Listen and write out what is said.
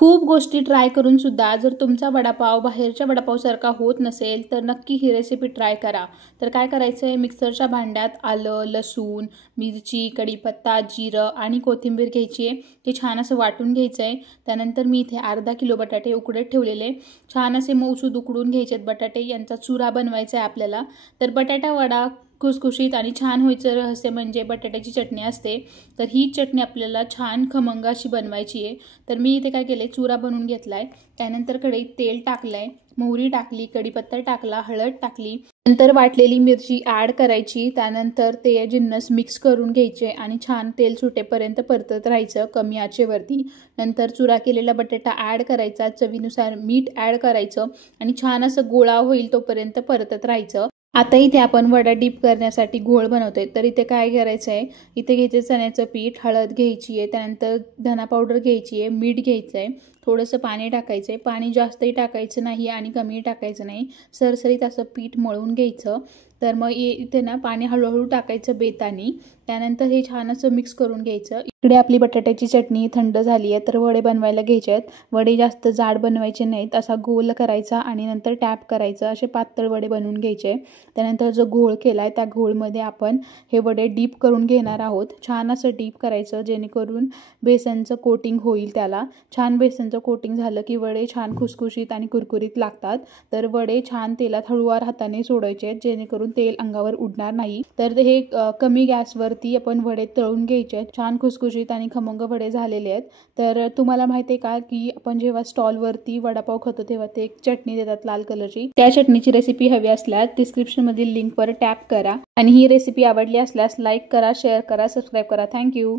खूप गोष्टी ट्राय करून सुद्धा जर तुमचा वडापाव बाहेरच्या वडापावसारखा होत नसेल तर नक्की ही रेसिपी ट्राय करा। तर काय करायचं आहे, मिक्सरच्या भांड्यात आलं, लसूण, मिरची, कढीपत्ता, जिरं आणि कोथिंबीर घ्यायची आहे। ते छान असं वाटून घ्यायचं आहे। त्यानंतर मी इथे अर्धा किलो बटाटे उकडत ठेवलेले, छान असे मऊसूद उकडून घ्यायचे बटाटे, यांचा चुरा बनवायचा आहे आपल्याला। तर बटाटा वडा खुसखुशीत आणि छान व्हायचं रहस्य म्हणजे बटाट्याची चटणी असते। तर ही चटणी आपल्याला छान खमंग अशी बनवायची आहे। तर मी इथे काय केले, चुरा बनवून घेतलाय। त्यानंतर कढईत तेल टाकलंय, मोहरी टाकली, कढीपत्ता टाकला, हळद टाकली, नंतर वाटलेली मिरची ॲड करायची। त्यानंतर ते जिन्नस मिक्स करून घ्यायचे आणि छान तेल सुटेपर्यंत परतत राहायचं कमी आचेवरती। नंतर चुरा केलेला बटाटा ॲड करायचा, चवीनुसार मीठ ॲड करायचं आणि छान असं गोळा होईल तोपर्यंत परतत राहायचं। आता इथे आपण वडा डीप करण्यासाठी घोळ बनवतोय। तर इथे काय करायचं आहे, इथे घ्यायचं चण्याचं पीठ, हळद घ्यायची आहे, त्यानंतर धना पावडर घ्यायची आहे, मीठ घ्यायचं आहे, थोडंसं पाणी टाकायचं आहे। पाणी जास्तही टाकायचं नाही आणि कमी टाकायचं नाही, सरसरीत असं पीठ मळून घ्यायचं। तर मग इथे ना पाणी हळूहळू टाकायचं बेतानी। त्यानंतर हे छान असं मिक्स करून घ्यायचं। इकडे आपली बटाट्याची चटणी थंड झाली आहे, तर वडे बनवायला घ्यायचे आहेत। वडे जास्त जाड बनवायचे नाहीत, असा गोल करायचा आणि नंतर टॅप करायचं, असे पातळ वडे बनवून घ्यायचे। त्यानंतर जो घोळ केलाय त्या घोळमध्ये आपण हे वडे डीप करून घेणार आहोत। छान असं डीप करायचं जेणेकरून बेसनचं कोटिंग होईल त्याला। छान बेसनचं कोटिंग झालं की वडे छान खुसखुशीत आणि कुरकुरीत लागतात। तर वडे छान तेलात हळूवार हाताने सोडायचे जेणेकरून तेल अंगावर उडणार नाही। तर हे कमी गॅसवरती आपण वडे तळून घ्यायचे। छान खुसखुशीत आणि खमंग वडे झालेले आहेत। तर तुम्हाला माहिती आहे का की आपण जेव्हा स्टॉलवरती वडापाव खातो तेव्हा ते एक चटणी देतात लाल कलरची, त्या चटणीची रेसिपी हवी असल्यास डिस्क्रिप्शन मधील लिंकवर टॅप करा। आणि ही रेसिपी आवडली असल्यास लाईक करा, शेअर करा, सबस्क्राईब करा। थँक्यू।